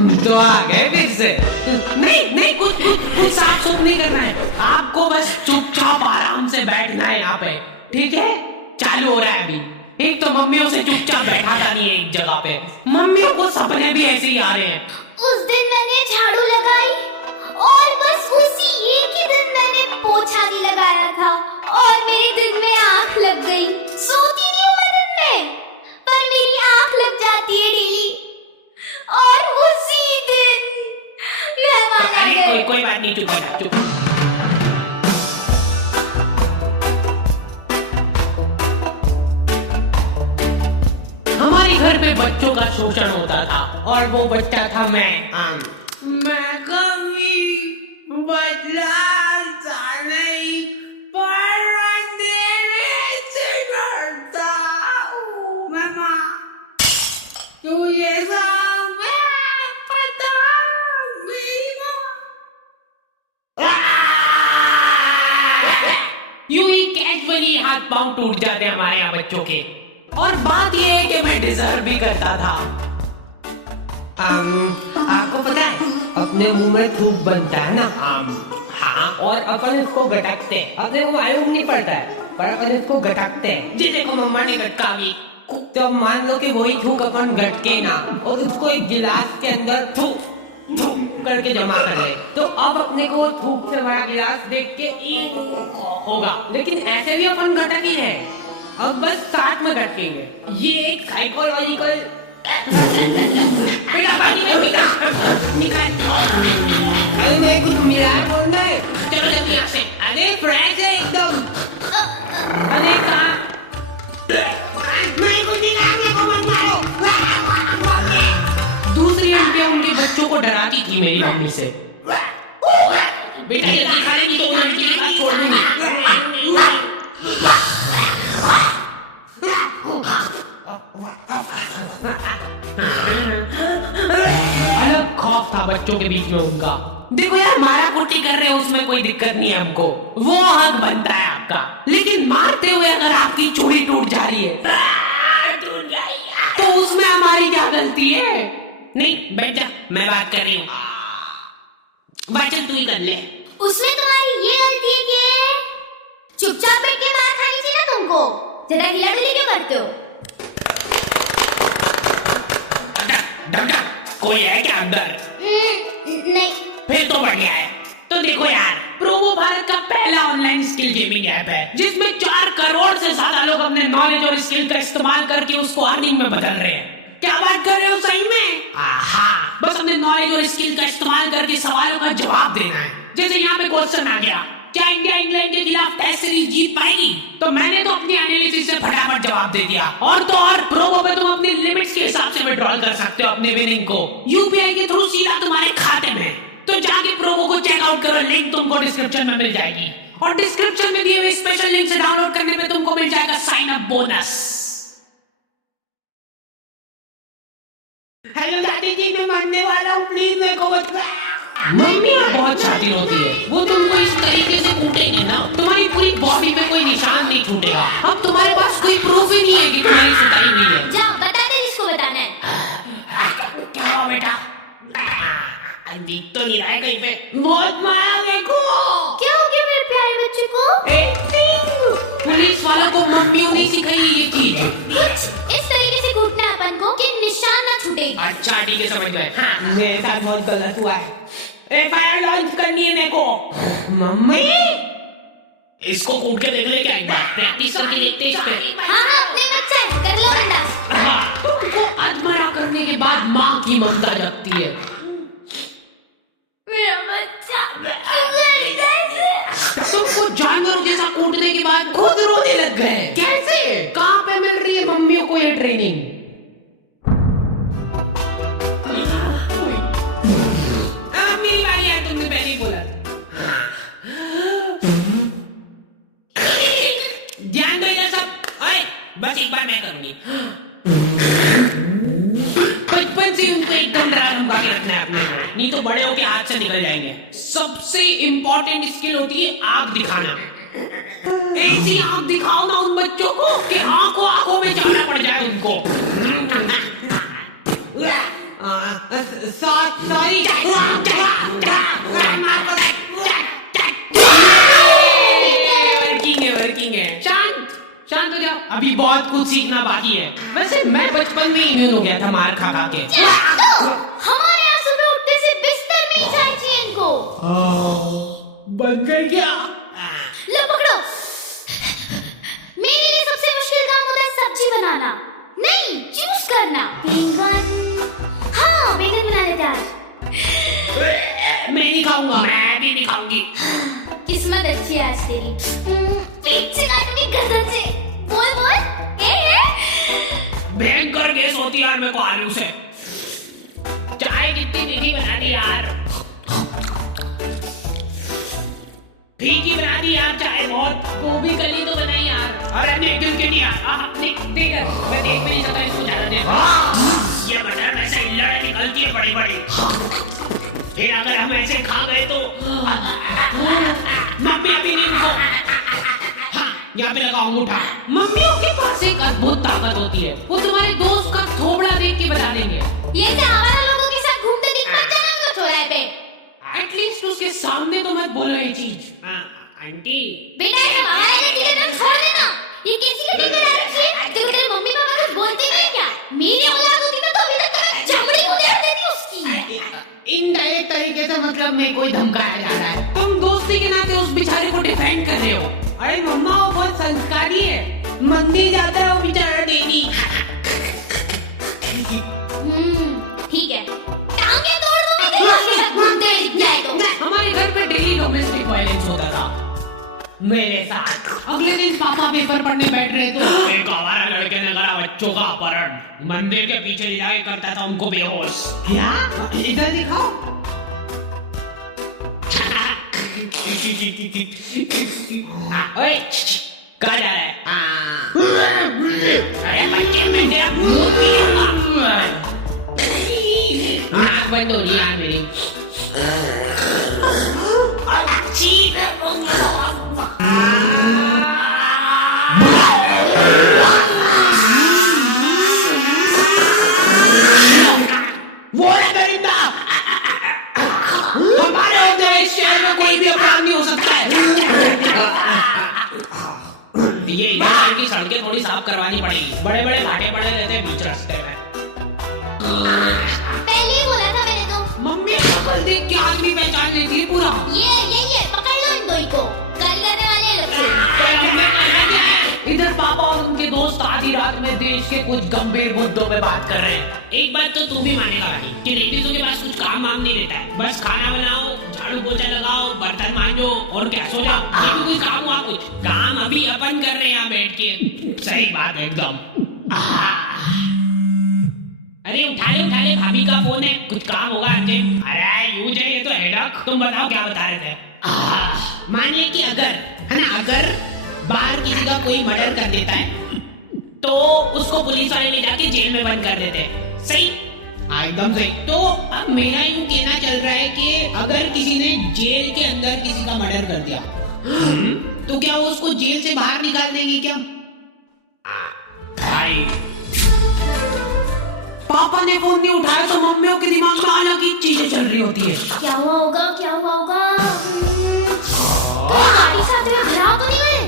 तो आ गए फिर से। नहीं नहीं, कुछ कुछ कुछ साफ सुफ नहीं करना है आपको, बस चुपचाप आराम से बैठना है यहाँ पे, ठीक है? चालू हो रहा है अभी। एक तो मम्मियों से चुपचाप बैठाता नहीं है एक जगह पे, मम्मियों को सपने भी ऐसे ही आ रहे हैं। उस दिन मैंने झाड़ू लगाई और बस उसी एक ही दिन मैंने पोछा भी लगाया था और मेरे दिन में आंख लग गई। सोती नहीं हूँ मैं दिन में, पर मेरी आंख लग जाती है डेली और उसी दिन मेहमान आ गए। कोई बात नहीं, चुप हो चुप। हमारे घर पे बच्चों का शोषण होता था और वो बच्चा था मैं कभी बदलाता नहीं, पर अंधेरे से डरता हूँ। मामा तुझे सब पता मेरी यूं ही कैजुअली हाथ पांव टूट जाते हमारे यहाँ बच्चों के। और बात ये है कि मैं डिजर्व भी करता था। आपको पता है अपने मुंह में थूक बनता है ना, हाँ, और अपन इसको गटकते हैं। अपने को मालूम नहीं पड़ता है पर अपन इसको गटकते हैं। जिसे को मम्मा ने गटका भी, तो मान लो कि वही थूक अपन गटके ना और उसको एक गिलास के अंदर थूक करके जमा कर ले, तो अब अपने को थूक से भरा गिलास देख के होगा। लेकिन ऐसे भी अपन गटक ही है, अब बस साथ में गटकेंगे। ये एक साइकोलॉजिकल बेटा पानी में निकाल। अरे मेरे को मिला है बोल रहे, चलो जल्दी यहाँ से। अरे फ्रेश है एकदम। अरे कहाँ मेरे को निकाल, मेरे को मत मारो। दूसरी आंटियां उनके बच्चों को डराती थी मेरी मम्मी से। बेटा जल्दी खा लेगी तो उन आंटी की बात छोड़ दूंगी। अलग खौफ था बच्चों के बीच में उनका। देखो यार, मारा कुटी कर रहे हो उसमें कोई दिक्कत नहीं है हमको, वो हक बनता है आपका। लेकिन मारते हुए अगर आपकी चूड़ी टूट जा रही है तो उसमें हमारी क्या गलती है? नहीं बैठ जा, मैं बात कर रही हूँ। बच्चन तू ही कर ले। उसमें तुम्हारी ये गलती है कि चुपचाप बैठ के मार खानी चाहिए ना तुमको। जरा ढीला ढीली क्यों करते हो? कोई है क्या अंदर? नहीं। फिर तो बढ़िया है। तो देखो यार, प्रोमो भारत का पहला ऑनलाइन स्किल गेमिंग ऐप है जिसमें 4 करोड़ से ज्यादा लोग अपने नॉलेज और स्किल का इस्तेमाल करके उसको अर्निंग में बदल रहे हैं। क्या बात कर रहे हो सही में? हाँ, बस अपने नॉलेज और स्किल का इस्तेमाल करके सवालों का जवाब देना है। जैसे यहाँ पे क्वेश्चन आ गया, क्या इंडिया इंग्लैंड के खिलाफ टेस्ट सीरीज जीत पाएगी? तो मैंने तो अपनी एनालिसिस से फटाफट जवाब दे दिया। और तो और प्रोमो पे तुम अपनी लिमिट्स के हिसाब से विड्रॉल कर सकते हो अपने विनिंग को यूपीआई के थ्रू सीधा तुम्हारे खाते में। तो जाके प्रोमो को चेकआउट करो, लिंक तुमको डिस्क्रिप्शन में मिल जाएगी। और डिस्क्रिप्शन में दिए हुए स्पेशल लिंक से डाउनलोड करने पे तुमको मिल जाएगा साइन अप बोनस। हेलो दादी जी, मैं मरने वाला हूँ, प्लीज मेरे को बचा। मम्मी बहुत शातिर होती है, वो तुमको इस तरीके से कूटेगी ना तुम्हारी पूरी बॉडी पे कोई निशान नहीं छूटेगा। अब तुम्हारे पास कोई प्रूफ ही नहीं है कि तुम्हारी सुताई हुई है। जाओ बता दे जिसको बताना है। क्या हुआ बेटा? दिख तो नहीं रहा है कहीं पे। बहुत मारा देखो। क्या हो गया मेरे प्यारे बच्चे को? पुलिस वालों को मम्मियों ने सिखाई ये चीज। कुछ इस तरीके से कूटना है अपन को कि निशान ना छूटे। अच्छा ठीक है, समझ गए। हाँ, मेरे साथ बहुत गलत हुआ है। एफआईआर लॉन्च करनी है मेरे को। मम्मी इसको कूट के देख ले क्या, एक बार प्रैक्टिस करके देखते इस पे। हाँ अपने बच्चा है, कर लो बंदा। हाँ, तुमको अधमरा करने के बाद माँ की ममता जगती है। मेरा बच्चा तुमको जानवरों जैसा कूटने के बाद खुद रोने लग गए। कैसे? कहाँ पे मिल रही है मम्मियों को ये ट्रेनिंग? मेरी बारी है, तुमने पहले ही बोला। ध्यान दो इधर सब। अरे बस एक बार मैं करूंगी। बचपन से उनको एकदम डरा धमका के रखना है अपने को, नहीं तो बड़े होके हाथ से निकल जाएंगे। सबसे इंपॉर्टेंट स्किल होती है आग दिखाना। ऐसी आग दिखाओ ना उन बच्चों को कि आंखों आंखों में जाना पड़ जाए उनको। सॉरी। वर्किंग है। शांत हो जाओ, अभी बहुत कुछ सीखना बाकी है। वैसे मैं बचपन में इम्यून हो गया था मार खा खा के। हमारे यहाँ सुबह उठने से बिस्तर में ही चाय चाहिए इनको। बन गई क्या? लो पकड़ो। मेरे लिए सबसे मुश्किल काम होता है सब्जी बनाना, नहीं चूज करना। बैंगन, हाँ बैंगन बना लेते आज। मैं नहीं खाऊंगा। मैं भी नहीं खाऊंगी। किस्मत अच्छी है आज तेरी। पेट से काटूंगी गर्दन से। बोल बोल ए भयंकर गैस होती है यार मेरे को आलू से। चाय कितनी मीठी बना दी यार, फीकी बना दी यार चाय बहुत। गोभी कली तो बनाई यार। अरे नहीं क्यों नहीं यार, देख मैं देख भी नहीं सकता इसको ज्यादा देर। ये मटर में से लड़ निकलती है बड़ी बड़ी। फिर अगर हम ऐसे खा गए तो मम्मी अभी नहीं रुको। हाँ यहाँ पे लगाओ अंगूठा। मम्मियों के पास एक अद्भुत ताकत होती है, वो तुम्हारे दोस्त का थोबड़ा देख के बता देंगे। ये क्या आवारा लोगों के साथ घूमते दिख मत जाना उनको चौराहे पे। एटलीस्ट उसके सामने तो मत बोलो ये चीज। आंटी बेटा ये हमारा एनर्जी का नाम छोड़ देना। ये किसी का ठीक करा रखी है तो तेरे मम्मी पापा कुछ बोलते नहीं क्या? मेरी औलाद होती ना तो अभी तक मैं चमड़ी उधेड़ देती उसकी। इनडायरेक्ट तरीके से मतलब मैं कोई धमकाया जा रहा है। तुम दोस्ती के नाते उस बेचारे को डिफेंड कर रहे हो। अरे मम्मा वो बहुत संस्कारी है, मंदिर जाता है वो बेचारा डेली। ठीक है टांगे तोड़ दूंगी तेरे उसके साथ घूमते दिख जाए तो। हमारे घर पे डेली डोमेस्टिक वायलेंस होता था मेरे साथ। अगले दिन पापा पेपर पढ़ने बैठ रहे तो एक आवारा लड़के ने करा बच्चों का अपहरण, मंदिर के पीछे ले जाके करता था उनको बेहोश। क्या? इधर दिखाओ। ओए कहाँ जा रहा है? अरे बच्चे मैं तेरा मुंह पीऊंगा। आँख बंद हो रही है मेरी। वो है दरिंदा। हमारे होते हुए इस शहर में कोई भी अपराध नहीं हो सकता है। ये इधर की सड़कें थोड़ी साफ करवानी पड़ेगी, बड़े बड़े भाटे पड़े रहते हैं बीच रास्ते में। पहले ही बोला था मैंने तो। मम्मी शक्ल देख के आदमी पहचान लेती है पूरा। ये पकड़ लो इन दो को, कल करने वाले हैं लोग। इधर पापा और उनके दोस्त आधी रात में देश के कुछ गंभीर मुद्दों पे बात कर रहे हैं। एक बात तो तू भी मानेगा भाई कि लेडीजों के पास कुछ काम वाम नहीं रहता है, बस खाना बनाओ, झाड़ू पोछा लगाओ, बर्तन मांजो और क्या सो जाओ। ये कोई काम हुआ? कुछ काम अभी अपन कर रहे हैं यहाँ बैठ के। सही बात है एकदम। अरे उठा ले भाभी का फोन है, कुछ काम होगा अंजे। अरे यूं है ये तो हेडक। तुम बताओ क्या बता रहे थे? मानिए कि अगर है ना, अगर बाहर किसी का कोई मर्डर कर देता है तो उसको पुलिस वाले ले जाके जेल में बंद कर देते हैं। सही? एकदम सही। तो अब मेरा यूं कहना चल रहा है कि अगर किसी ने जेल के अंदर किसी का मर्डर कर दिया तो क्या वो उसको जेल से बाहर निकाल देंगे क्या? भाई पापा ने फोन नहीं उठाया तो मम्मियों के दिमाग में अलग ही चीजें चल रही होती है। क्या हुआ होगा? गाड़ी साथ में खराब तो नहीं गए?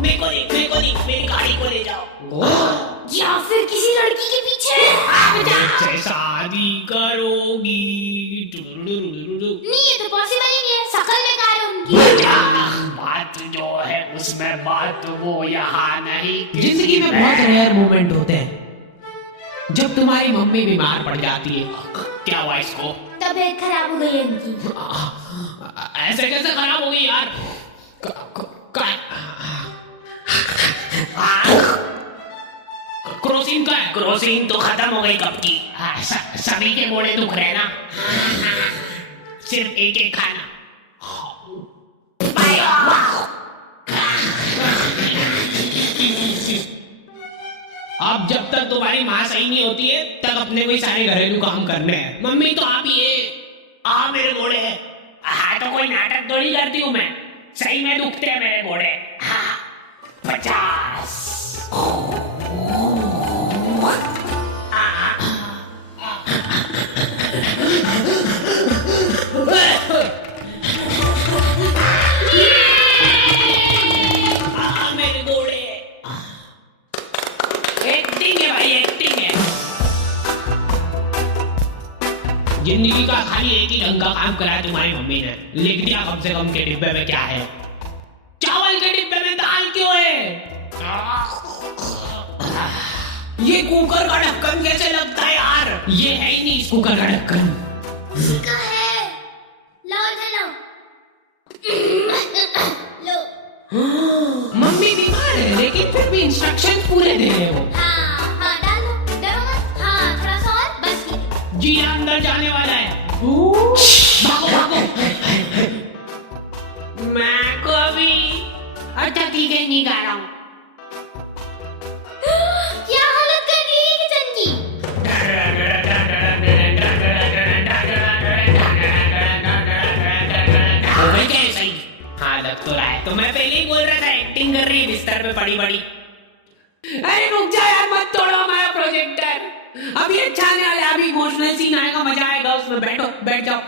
मेरे को नहीं, मेरी गाड़ी को ले जाओ। या फिर किसी लड़की के पीछे शादी करोगी? नहीं, ये तो पॉसिबल ही नहीं है, शकल में कार है उनकी। बात जो है उसमें बात वो यहाँ नहीं। जिंदगी में बहुत रेयर मोमेंट होते हैं जब तुम्हारी मम्मी बीमार पड़ जाती है। क्या हुआ इसको? तबीयत खराब हो गई है उनकी। ऐसे कैसे खराब हो गई यार? क्रोसिन का है? क्रोसिन तो खत्म हो गई कब की। सभी के मोड़े दुख रहे ना, सिर्फ एक एक खाना। अब जब तक तुम्हारी माँ सही नहीं होती है तब अपने कोई सारे घरेलू काम करने हैं। मम्मी तो आप ही है। मेरे घोड़े हैं। हाँ तो कोई नाटक थोड़ी करती हूँ मैं, सही में दुखते हैं मेरे घोड़े। 50 जिंदगी का खाली एक ही ढंग का काम कराया तुम्हारी मम्मी ने, लिख दिया कम से कम के डिब्बे में क्या है। चावल के डिब्बे में दाल क्यों है? ये कुकर का ढक्कन कैसे लगता है यार? ये है ही नहीं इस कुकर का ढक्कन। इसका है, लाओ जलाओ। लो। मम्मी बीमार है लेकिन फिर भी इंस्ट्रक्शन पूरे दे रहे हो। हाँ डालो, डरो मत। हाँ थोड़ा सा और, बस ठीक। जी अंदर जाने वाला है। भागो भागो। मैं को भी। अच्छा ठीक है, नहीं गा रहा हूँ। क्या हालत कर दी है किचन की? हो गई क्या ऐसा ही? हाँ लग तो रहा है। तो मैं पहले ही बोल रहा था एक्टिंग कर रही है बिस्तर पे पड़ी पड़ी। अरे रुक जा यार, मत तोड़ो हमारा प्रोजेक्टर। अभी अच्छा आने वाला है, अभी इमोशनल सीन आएगा, मजा आएगा उसमें। बैठो, बैठ जाओ।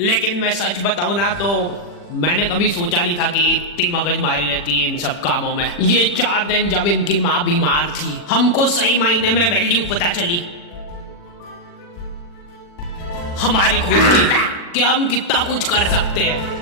लेकिन मैं सच बताऊं ना तो मैंने कभी सोचा नहीं था कि इतनी मगजमारी रहती है इन सब कामों में। ये 4 दिन जब इनकी माँ बीमार थी, हमको सही मायने में वैल्यू पता चली हमारी खुद की कि हम कितना कुछ कर सकते हैं।